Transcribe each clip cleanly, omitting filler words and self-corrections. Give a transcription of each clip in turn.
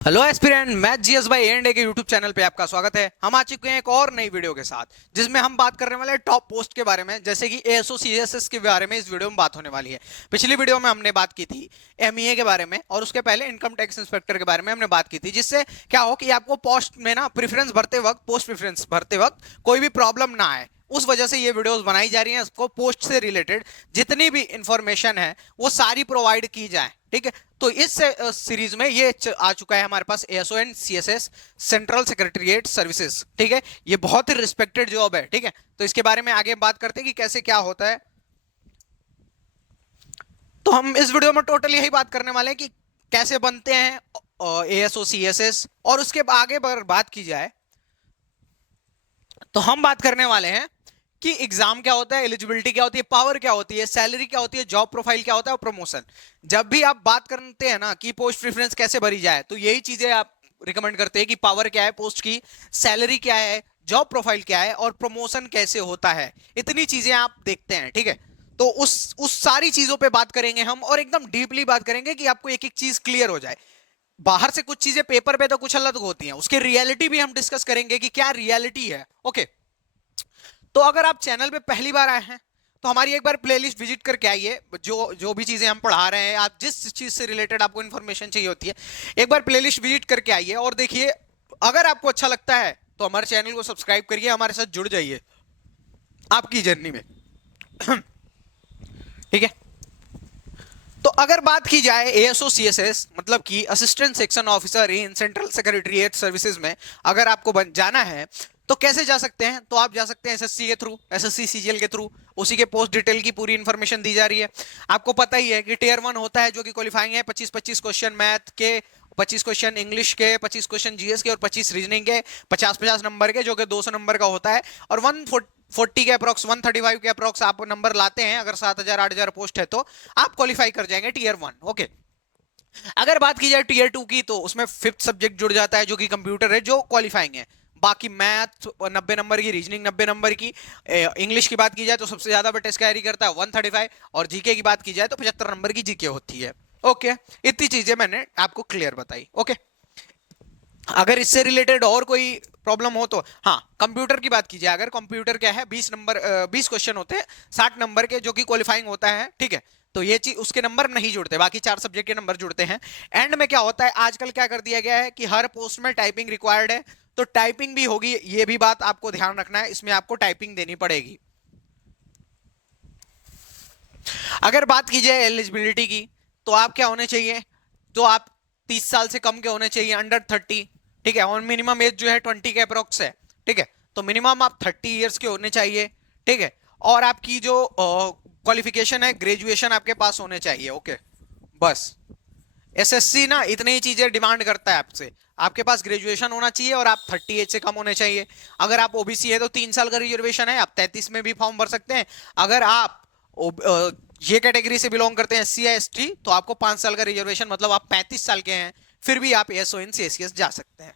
Hello aspirant, मैं GS भाई and के यूट्यूब चैनल पे आपका स्वागत है। हम आ चुके हैं एक और नई वीडियो के साथ जिसमें हम बात करने वाले हैं टॉप पोस्ट के बारे में, जैसे कि एएसओ सीएसएस के बारे में इस वीडियो में बात होने वाली है। पिछली वीडियो में हमने बात की थी एमईए के बारे में और उसके पहले इनकम टैक्स इंस्पेक्टर के बारे में हमने बात की थी, जिससे क्या हो कि आपको पोस्ट में ना प्रेफरेंस भरते वक्त, पोस्ट प्रेफरेंस भरते वक्त कोई भी प्रॉब्लम ना आए। उस वजह से ये वीडियोस बनाई जा रही हैं। इसको पोस्ट से रिलेटेड जितनी भी इंफॉर्मेशन है वो सारी प्रोवाइड की जाए, ठीक है। तो इस सीरीज में ये आ चुका है हमारे पास ASO and CSS, central secretariat services, ठीक है। ये बहुत ही रिस्पेक्टेड जॉब है, ठीक है। तो इसके बारे में आगे बात करते हैं कि कैसे क्या होता है। तो हम इस वीडियो में टोटल यही बात करने वाले हैं कि कैसे बनते हैं एएसओ सीएसएस, और उसके आगे पर बात की जाए तो हम बात करने वाले हैं कि एग्जाम क्या होता है, एलिजिबिलिटी क्या होती है, पावर क्या होती है, सैलरी क्या होती है, जॉब प्रोफाइल क्या होता है और प्रमोशन। जब भी आप बात करते हैं ना कि पोस्ट प्रेफरेंस कैसे भरी जाए, तो यही चीजें आप रिकमेंड करते हैं कि पावर क्या है पोस्ट की, सैलरी क्या है, जॉब प्रोफाइल क्या है और प्रमोशन कैसे होता है। इतनी चीजें आप देखते हैं, ठीक है। तो उस सारी चीजों पे बात करेंगे हम, और एकदम डीपली बात करेंगे कि आपको एक एक चीज क्लियर हो जाए। बाहर से कुछ चीजें पेपर पे तो कुछ अलग होती हैं, उसके रियलिटी भी हम डिस्कस करेंगे कि क्या रियलिटी है। ओके, तो अगर आप चैनल पे पहली बार आए हैं तो हमारी एक बार प्लेलिस्ट विजिट करके आइए। जो जो भी चीजें हम पढ़ा रहे हैं, आप जिस चीज से रिलेटेड आपको इन्फॉर्मेशन चाहिए होती है, एक बार प्लेलिस्ट विजिट करके आइए और देखिए। अगर आपको अच्छा लगता है तो हमारे चैनल को सब्सक्राइब करिए, हमारे साथ जुड़ जाइए आपकी जर्नी में। ठीक है। तो अगर बात की जाए एएसओ सीएसएस, मतलब कि assistant section officer in central secretariat services में अगर आपको जाना है तो कैसे जा सकते हैं। तो आप जा सकते हैं एसएससी के थ्रू, एसएससी सीजीएल के थ्रू। उसी के पोस्ट डिटेल की पूरी इंफॉर्मेशन दी जा रही है। आपको पता ही है कि टीयर 1 होता है जो कि क्वालिफाइंग है, 25-25 क्वेश्चन मैथ के, 25 क्वेश्चन इंग्लिश के, 25 क्वेश्चन जीएस के और 25 रीजनिंग के, 50-50 नंबर के, जो कि 200 नंबर का होता है। और 140 के अप्रोक्स, 135 के अप्रोक्स आप नंबर लाते हैं, अगर 7,000-8,000 पोस्ट है तो आप क्वालिफाई कर जाएंगे टीयर 1। ओके। अगर बात की जाए टीयर 2 की, तो उसमें 5th सब्जेक्ट जुड़ जाता है जो कि कंप्यूटर है, जो क्वालिफाइंग है। बाकी मैथ 90 नंबर की, रीजनिंग 90 नंबर की, इंग्लिश की बात की जाए तो सबसे ज्यादा टेस्ट कैरी करता है 135, और जीके की बात की जाए तो 75 नंबर की जीके होती है। ओके, इतनी चीजें मैंने आपको क्लियर बताई। ओके, अगर इससे रिलेटेड और कोई प्रॉब्लम हो तो हाँ, कंप्यूटर की बात कीजिए। अगर कंप्यूटर क्या है, 20 नंबर, 20 क्वेश्चन होते हैं 60 नंबर के, जो कि क्वालिफाइंग होता है, ठीक है। तो ये चीज, उसके नंबर नहीं जुड़ते, बाकी 4 सब्जेक्ट के नंबर जुड़ते हैं। एंड में क्या होता है, आजकल क्या कर दिया गया है कि हर पोस्ट में टाइपिंग रिक्वायर्ड है, तो टाइपिंग भी होगी। ये भी बात आपको ध्यान रखना है, इसमें आपको टाइपिंग देनी पड़ेगी। अगर बात की जाए एलिजिबिलिटी की, तो आप क्या होने चाहिए, तो आप 30 साल से कम के होने चाहिए, अंडर 30, ठीक है। और मिनिमम एज जो है 20 के अप्रोक्स है, ठीक है। तो मिनिमम आप 30 ईयर्स के होने चाहिए, ठीक है। और आपकी जो क्वालिफिकेशन है, ग्रेजुएशन आपके पास होने चाहिए। ओके, बस। एसएससी ना इतनी ही चीजें डिमांड करता है आपसे, आपके पास ग्रेजुएशन होना चाहिए और आप 30 एज से कम होने चाहिए। अगर आप ओबीसी है तो 3 साल का रिजर्वेशन है, आप 33 में भी फॉर्म भर सकते हैं। अगर आप ये कैटेगरी से बिलोंग करते हैं, एससी या एसटी, तो आपको 5 साल का रिजर्वेशन, मतलब आप 35 साल के हैं, फिर भी आप एएसओ इन सीएसएस जा सकते हैं,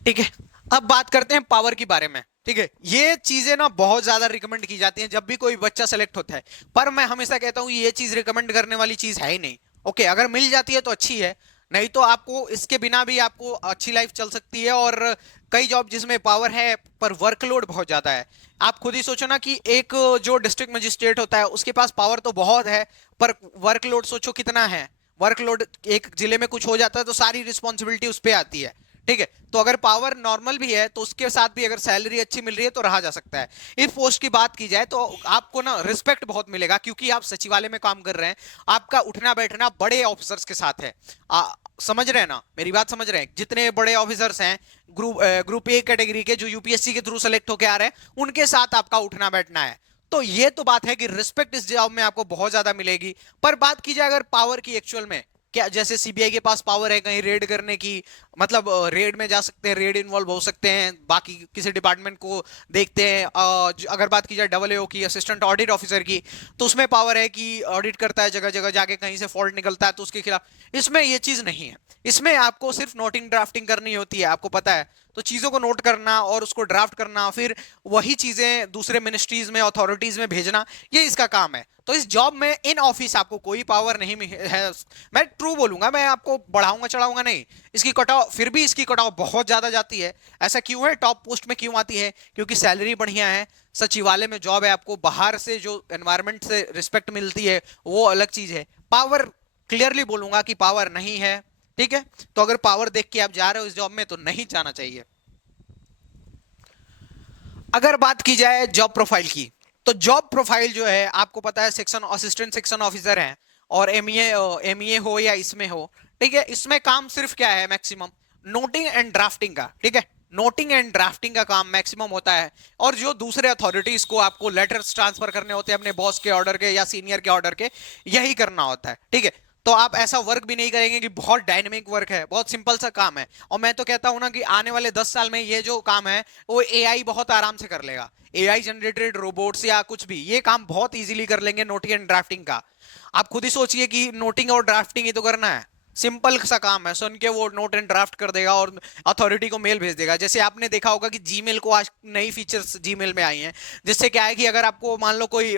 ठीक है। अब बात करते हैं पावर के बारे में, ठीक है। ये चीजें ना बहुत ज्यादा रिकमेंड की जाती हैं जब भी कोई बच्चा सेलेक्ट होता है, पर मैं हमेशा कहता हूं ये चीज रिकमेंड करने वाली चीज है ही नहीं। ओके, अगर मिल जाती है तो अच्छी है, नहीं तो आपको इसके बिना भी आपको अच्छी लाइफ चल सकती है। और कई जॉब जिसमें पावर है पर वर्कलोड बहुत ज्यादा है। आप खुद ही सोचो ना कि एक जो डिस्ट्रिक्ट मजिस्ट्रेट होता है उसके पास पावर तो बहुत है, पर वर्कलोड सोचो कितना है। वर्कलोड, एक जिले में कुछ हो जाता है तो सारी रिस्पॉन्सिबिलिटी उस पर आती है, ठीक है। तो अगर पावर नॉर्मल भी है तो उसके साथ भी अगर सैलरी अच्छी मिल रही है तो रहा जा सकता है। इस पोस्ट की बात की जाए तो आपको ना रिस्पेक्ट बहुत मिलेगा, क्योंकि आप सचिवालय में काम कर रहे हैं। आपका उठना बैठना बड़े ऑफिसर्स के साथ है। समझ रहे हैं ना, मेरी बात समझ रहे हैं। जितने बड़े ऑफिसर्स हैं ग्रुप ए कैटेगरी के, जो यूपीएससी के थ्रू सेलेक्ट होकर आ रहे हैं, उनके साथ आपका उठना बैठना है। तो ये तो बात है कि रिस्पेक्ट इस जॉब में आपको बहुत ज्यादा मिलेगी। पर बात की जाए अगर पावर की एक्चुअल में, क्या जैसे सीबीआई के पास पावर है कहीं रेड करने की, मतलब रेड में जा सकते हैं, रेड इन्वॉल्व हो सकते हैं, बाकी किसी डिपार्टमेंट को देखते हैं। अगर बात की जाए डबल एओ की, असिस्टेंट ऑडिट ऑफिसर की, तो उसमें पावर है कि ऑडिट करता है, जगह जगह जाके कहीं से फॉल्ट निकलता है तो उसके खिलाफ। इसमें ये चीज नहीं है। इसमें आपको सिर्फ नोटिंग ड्राफ्टिंग करनी होती है, आपको पता है। तो चीजों को नोट करना और उसको ड्राफ्ट करना, फिर वही चीजें दूसरे मिनिस्ट्रीज में, अथॉरिटीज में भेजना, ये इसका काम है। तो इस जॉब में इन ऑफिस आपको कोई पावर नहीं है। मैं ट्रू बोलूंगा, मैं आपको बढ़ाऊंगा चढ़ाऊंगा नहीं। इसकी कट ऑफ, फिर भी इसकी कट ऑफ बहुत ज्यादा जाती है। ऐसा क्यों है? टॉप पोस्ट में क्यों आती है? क्योंकि सैलरी बढ़िया है, सचिवालय में जॉब है, आपको बाहर से जो एनवायरमेंट से रिस्पेक्ट मिलती है वो अलग चीज है। पावर क्लियरली बोलूंगा कि पावर नहीं है, ठीक है। तो अगर पावर देख के आप जा रहे हो इस जॉब में तो नहीं जाना चाहिए। अगर बात की जाए जॉब प्रोफाइल की, तो जॉब प्रोफाइल जो है आपको पता है, सेक्शन असिस्टेंट सेक्शन ऑफिसर है, और एमईए हो या इसमें हो, ठीक है। इसमें काम सिर्फ क्या है? मैक्सिमम नोटिंग एंड ड्राफ्टिंग का, ठीक है। नोटिंग एंड ड्राफ्टिंग का काम मैक्सिमम होता है, और जो दूसरे अथॉरिटीज को आपको लेटर्स ट्रांसफर करने होते हैं अपने बॉस के ऑर्डर के या सीनियर के ऑर्डर के, यही करना होता है, ठीक है। तो आप ऐसा वर्क भी नहीं करेंगे कि बहुत डायनेमिक वर्क है, बहुत सिंपल सा काम है। और मैं तो कहता हूं ना कि आने वाले 10 साल में ये जो काम है वो एआई बहुत आराम से कर लेगा। एआई जनरेटेड रोबोट्स या कुछ भी ये काम बहुत इजीली कर लेंगे नोटिंग एंड ड्राफ्टिंग का। आप खुद ही सोचिए कि नोटिंग और ड्राफ्टिंग ही तो करना है, सिंपल सा काम है, सुन के वो नोट एंड ड्राफ्ट कर देगा और अथॉरिटी को मेल भेज देगा। जैसे आपने देखा होगा कि जीमेल को आज नई फीचर्स जीमेल में आई हैं, जिससे क्या है कि अगर आपको मान लो कोई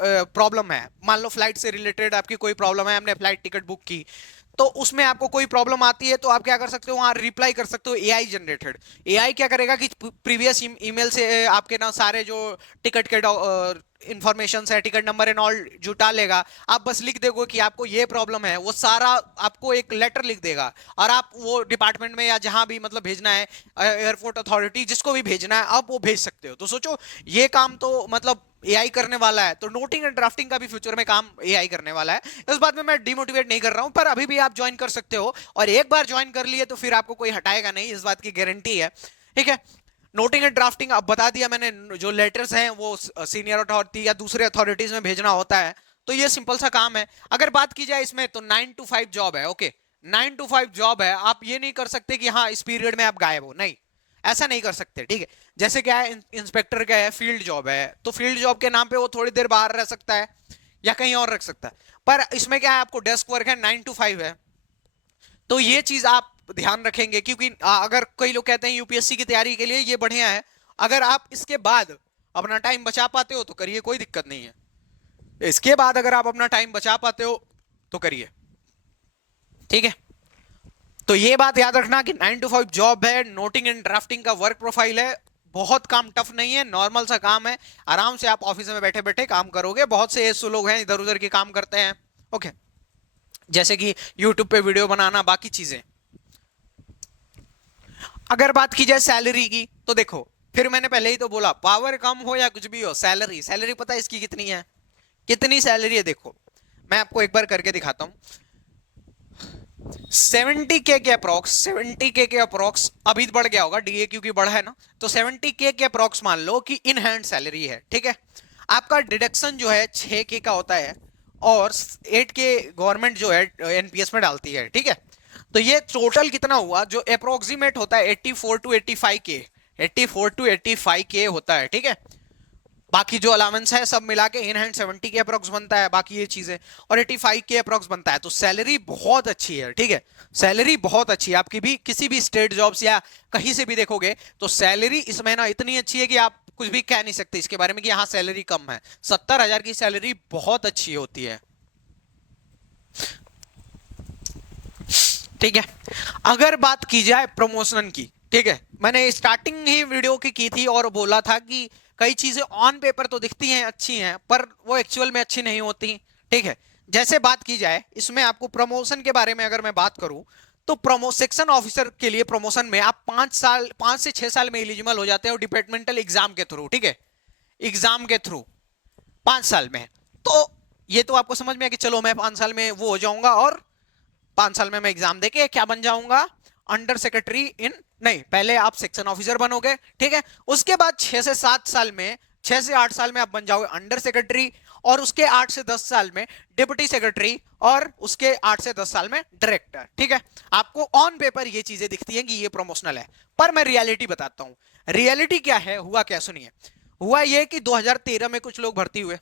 प्रॉब्लम है, मान लो फ्लाइट से रिलेटेड आपकी कोई प्रॉब्लम है, हमने फ्लाइट टिकट बुक की, तो उसमें आपको कोई प्रॉब्लम आती है तो आप क्या कर सकते हो? वहां रिप्लाई कर सकते हो एआई जनरेटेड। एआई क्या करेगा कि प्रीवियस ईमेल से आपके ना सारे जो टिकट के इंफॉर्मेशन है, टिकट नंबर एंड ऑल जुटा लेगा। आप बस लिख दोगे कि आपको ये प्रॉब्लम है, वो सारा आपको एक लेटर लिख देगा, और आप वो डिपार्टमेंट में या जहां भी मतलब भेजना है, एयरपोर्ट अथॉरिटी जिसको भी भेजना है, आप वो भेज सकते हो। तो सोचो ये काम तो मतलब एआई करने वाला है, तो नोटिंग एंड ड्राफ्टिंग का भी फ्यूचर में काम एआई करने वाला है। इस बात में मैं डिमोटिवेट नहीं कर रहा हूं, पर अभी भी आप ज्वाइन कर सकते हो, और एक बार ज्वाइन कर लिए तो फिर आपको कोई हटाएगा नहीं, इस बात की गारंटी है, ठीक है। नोटिंग एंड ड्राफ्टिंग अब बता दिया मैंने, जो लेटर्स हैं वो सीनियर अथॉरिटी या दूसरे अथॉरिटीज में भेजना होता है, तो ये सिंपल सा काम है। अगर बात की जाए इसमें तो 9 to 5 जॉब है, ओके। 9 to 5 जॉब है, आप ये नहीं कर सकते कि हाँ इस पीरियड में आप गायब हो, नहीं, ऐसा नहीं कर सकते, ठीक है। जैसे क्या है, इंस्पेक्टर का है, फील्ड जॉब है, तो फील्ड जॉब के नाम पे वो थोड़ी देर बाहर रह सकता है या कहीं और रख सकता है, पर इसमें क्या है, आपको डेस्क वर्क है, 9 to 5 है। तो ये चीज आप ध्यान रखेंगे, क्योंकि अगर कई लोग कहते हैं यूपीएससी की तैयारी के लिए ये बढ़िया है, अगर आप इसके बाद अपना टाइम बचा पाते हो तो करिए, कोई दिक्कत नहीं है। इसके बाद अगर आप अपना टाइम बचा पाते हो तो करिए, ठीक है। तो ये बात याद रखना कि 9 to 5 जॉब है, नोटिंग एंड ड्राफ्टिंग का वर्क प्रोफाइल है, बहुत काम टफ नहीं है, नॉर्मल सा काम है, आराम से आप ऑफिस में बैठे बैठे काम करोगे। बहुत से ऐसे लोग हैं इधर उधर के काम करते हैं, ओके, जैसे कि यूट्यूब पे वीडियो बनाना, बाकी चीजें। अगर बात की जाए सैलरी की, तो देखो फिर मैंने पहले ही तो बोला, पावर कम हो या कुछ भी हो, सैलरी सैलरी पता है इसकी कितनी है? कितनी सैलरी है देखो, मैं आपको एक बार करके दिखाता हूं। 70K के अप्रोक्स, 70K के अप्रोक्स, अभी बढ़ गया होगा डीए क्योंकि बढ़ा है ना, तो 70K के अप्रोक्स मान लो कि इन हैंड सैलरी है, ठीक है। आपका डिडक्शन जो है 6K का होता है, और 8K गवर्नमेंट जो है एनपीएस में डालती है, ठीक है। तो ये टोटल कितना हुआ, जो अप्रोक्सीमेट होता है 84 to 85K, 84 to 85K होता है, ठीक है। बाकी जो अलाउंस है सब मिला के इन हैंड 70K अप्रोक्स बनता है, बाकी ये चीजें, और 85K अप्रोक्स बनता है। तो सैलरी बहुत अच्छी है, ठीक है, सैलरी बहुत अच्छी है आपकी भी, किसी भी स्टेट जॉब्स या कहीं से भी देखोगे तो सैलरी इस महीना इतनी अच्छी है कि आप कुछ भी कह नहीं सकते इसके बारे में कि हाँ सैलरी कम है। 70,000 की सैलरी बहुत अच्छी होती है, ठीक है। अगर बात की जाए प्रमोशन की, ठीक है, मैंने स्टार्टिंग ही वीडियो की थी और बोला था कि कई चीजें ऑन पेपर तो दिखती हैं अच्छी हैं, पर वो एक्चुअल में अच्छी नहीं होती, ठीक है। जैसे बात की जाए इसमें आपको प्रमोशन के बारे में अगर मैं बात करूं, तो सेक्शन ऑफिसर के लिए प्रमोशन में आप 5 से 6 साल में एलिजिबल हो जाते हो डिपार्टमेंटल एग्जाम के थ्रू, ठीक है, एग्जाम के थ्रू 5 साल में। तो ये तो आपको समझ में है कि चलो मैं 5 साल में वो हो जाऊंगा, और 5 साल में मैं एग्जाम देके क्या बन जाऊंगा, अंडर सेक्रेटरी इन, नहीं, पहले आप सेक्शन ऑफिसर बनोगे, ठीक है। उसके बाद 6 से 7 साल में, 6 से 8 साल में आप बन जाओगे अंडर सेक्रेटरी, और उसके 8 से 10 साल में डिप्टी सेक्रेटरी, और उसके 8 से 10 साल में डायरेक्टर, ठीक है। आपको ऑन पेपर ये चीजें दिखती हैं कि ये प्रमोशनल है, पर मैं रियलिटी बताता हूं। रियलिटी क्या है, हुआ क्या सुनिए। हुआ ये कि 2013 में कुछ लोग भर्ती हुए,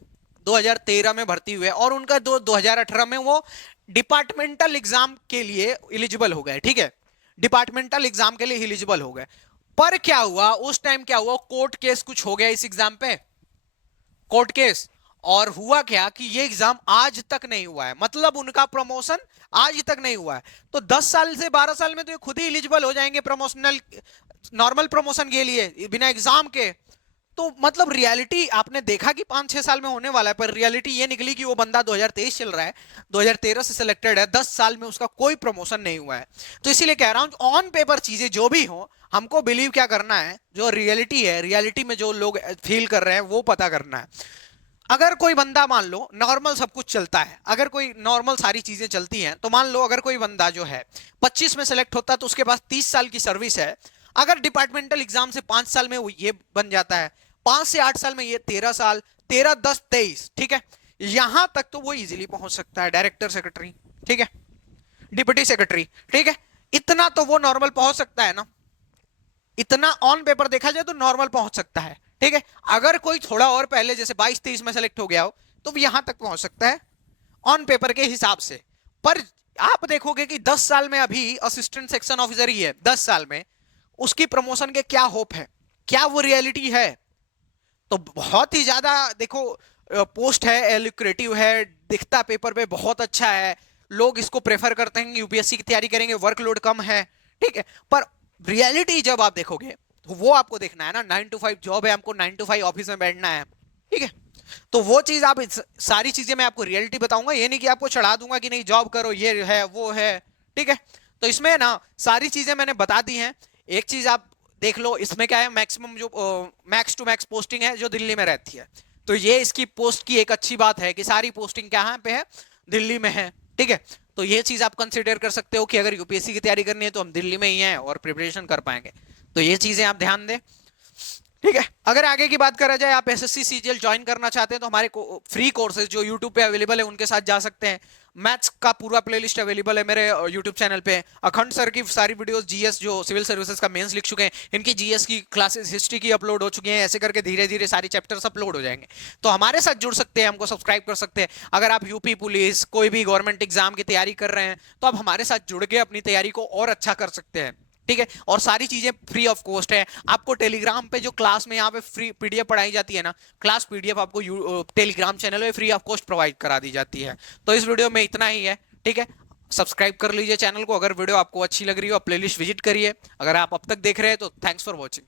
2013 में भर्ती हुए, और उनका 2018 में वो डिपार्टमेंटल एग्जाम के लिए एलिजिबल हो गए, ठीक है, डिपार्टमेंटल एग्जाम के लिए एलिजिबल हो गए। पर क्या हुआ उस टाइम, क्या हुआ, कोर्ट केस कुछ हो गया इस एग्जाम पे, कोर्ट केस, और हुआ क्या कि ये एग्जाम आज तक नहीं हुआ है, मतलब उनका प्रमोशन आज तक नहीं हुआ है। तो 10 साल से 12 साल में तो ये खुद ही एलिजिबल हो जाएंगे प्रमोशनल, नॉर्मल प्रमोशन के लिए बिना एग्जाम के। तो मतलब रियलिटी आपने देखा कि 5-6 साल में होने वाला है, पर रियलिटी ये निकली कि वो बंदा 2023 चल रहा है, 2013 से सिलेक्टेड है, 10 साल में उसका कोई प्रमोशन नहीं हुआ है। तो इसीलिए कह रहा हूं ऑन पेपर चीजें जो भी हो, हमको बिलीव क्या करना है, जो रियलिटी है, रियलिटी में जो लोग फील कर रहे हैं वो पता करना है। अगर कोई बंदा मान लो नॉर्मल सब कुछ चलता है, अगर कोई नॉर्मल सारी चीजें चलती हैं, तो मान लो अगर कोई बंदा जो है 25 में सेलेक्ट होता है तो उसके पास 30 साल की सर्विस है। अगर डिपार्टमेंटल एग्जाम से 5 साल में वो ये बन जाता है, 5 से 8 साल में ये 13 साल, 13 10 23, ठीक है, यहां तक तो वो इजीली पहुंच सकता है, डायरेक्टर सेक्रेटरी, ठीक है, डिप्टी सेक्रेटरी, ठीक है, इतना तो वो नॉर्मल पहुंच सकता है ना, इतना ऑन पेपर देखा जाए तो नॉर्मल पहुंच सकता है, ठीक है। अगर कोई थोड़ा और पहले जैसे 22-23 में सेलेक्ट हो गया हो तो वो यहां तक पहुंच सकता है ऑन पेपर के हिसाब से। पर आप देखोगे कि 10 साल में अभी असिस्टेंट सेक्शन ऑफिसर ही है, 10 साल में उसकी प्रमोशन के क्या होप है, क्या वो रियलिटी है? तो बहुत ही ज्यादा देखो, पोस्ट है, लुक्रेटिव है, दिखता पेपर पे बहुत अच्छा है, लोग इसको प्रेफर करते हैं, यूपीएससी की तैयारी करेंगे, वर्कलोड कम है, ठीक है। पर रियलिटी जब आप देखोगे तो वो आपको देखना है ना, 9 to 5 जॉब है, हमको 9 to 5 ऑफिस में बैठना है, ठीक है। तो वो चीज आप सारी चीजें मैं आपको रियलिटी बताऊंगा, ये नहीं कि आपको चढ़ा दूंगा कि नहीं जॉब करो, ये है वो है, ठीक है। तो इसमें ना सारी चीजें मैंने बता दी हैं। एक चीज आप देख लो, इसमें क्या है, मैक्सिमम जो मैक्स टू मैक्स पोस्टिंग है जो दिल्ली में रहती है, तो ये इसकी पोस्ट की एक अच्छी बात है कि सारी पोस्टिंग कहाँ पे है, दिल्ली में है, ठीक है। तो ये चीज आप कंसिडर कर सकते हो कि अगर यूपीएससी की तैयारी करनी है तो हम दिल्ली में ही हैं और प्रिपरेशन कर पाएंगे। तो ये चीजें आप ध्यान दें, ठीक है। अगर आगे की बात करा जाए, आप एसएससी सीजीएल ज्वाइन करना चाहते हैं तो हमारे फ्री कोर्सेज जो यूट्यूब पे अवेलेबल है उनके साथ जा सकते हैं। मैथ्स का पूरा प्लेलिस्ट अवेलेबल है मेरे यूट्यूब चैनल पे। अखंड सर की सारी वीडियोस, जीएस जो सिविल सर्विसेज का मेंस लिख चुके हैं, इनकी जीएस की क्लासेस, हिस्ट्री की अपलोड हो चुकी हैं, ऐसे करके धीरे धीरे सारी चैप्टर्स अपलोड हो जाएंगे। तो हमारे साथ जुड़ सकते हैं, हमको सब्सक्राइब कर सकते हैं। अगर आप यूपी पुलिस कोई भी गवर्नमेंट एग्जाम की तैयारी कर रहे हैं तो आप हमारे साथ जुड़ के अपनी तैयारी को और अच्छा कर सकते हैं, ठीक है। और सारी चीजें फ्री ऑफ कॉस्ट है। आपको टेलीग्राम पे जो क्लास में यहाँ पे फ्री पीडीएफ पढ़ाई जाती है ना, क्लास पीडीएफ आपको टेलीग्राम चैनल में फ्री ऑफ कॉस्ट प्रोवाइड करा दी जाती है। तो इस वीडियो में इतना ही है, ठीक है। सब्सक्राइब कर लीजिए चैनल को। अगर वीडियो आपको अच्छी लग रही हो, प्लेलिस्ट विजिट करिए। अगर आप अब तक देख रहे हैं तो थैंक्स फॉर वॉचिंग।